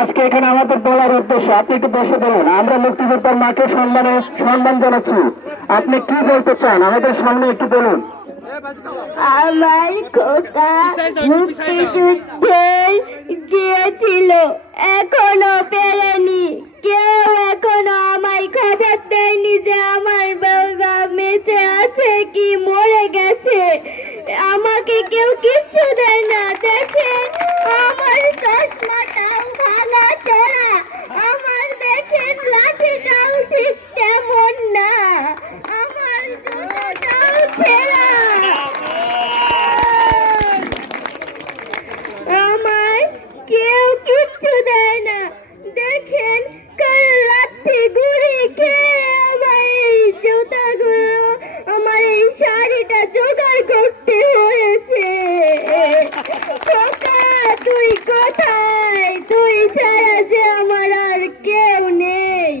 আজকে এখানে আমাদের বলার উদ্দেশ্য আপনি একটু বসে বলুন। আমরা মুক্তিযোদ্ধার মাকে সম্মান জানাচ্ছি। আপনি কি বলতে চান আমাদের সামনে একটু বলুন। আমার খোকা মুক্তিযুদ্ধে গিয়েছিল, এখনো ফেরেনি। কেউ এখনো আমায় খবর দেয়নি যে আমার বাবা বেঁচে আছে কি মরে গেছে। আমাকে কেউ কিচ্ছু দেয় না। দেখেন আমার চশমাটাও ভাঙা চড়া, আমার দেখেন লাঠিটাও ঠিক তেমন না, আমার জুতোটাও ছেঁড়া। আমার কেউ কিচ্ছু দেয় না। দেখেন লাঠি গুড়ি খেয়ে আমার এই জুতাগুলো, আমার এই শাড়িটা জোগাড় করতে হয়েছে। খোকা তুই কোথায়? তুই ছাড়া যে আমার আর কেউ নেই।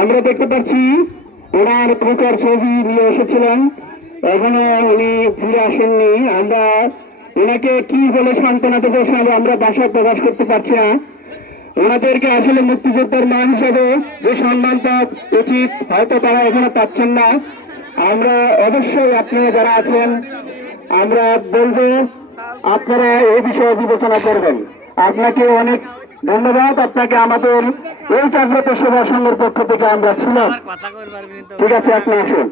আমরা দেখতে পাচ্ছি ওনার খোকার ছবি নিয়ে এসেছিলেন, এখনো উনি ফিরে আসেননি। আমরা ওনাকে কি বলে সান্ত্বনা দেবো আমরা ভাষায় প্রকাশ করতে পারছি না। ওনাদেরকে আসলে মুক্তিযোদ্ধার মা হিসেবে যে সম্মানটা উচিত হয়তো তারা এখানে পাচ্ছেন না। আমরা অবশ্যই আপনারা যারা আছেন আমরা বলবো আপনারা এই বিষয়ে বিবেচনা করবেন। আপনাকে অনেক ধন্যবাদ। আপনাকে আমাদের এই জাগ্রত সেবা সংঘের পক্ষ থেকে আমরা ছিলাম। ঠিক আছে, আপনি আসুন।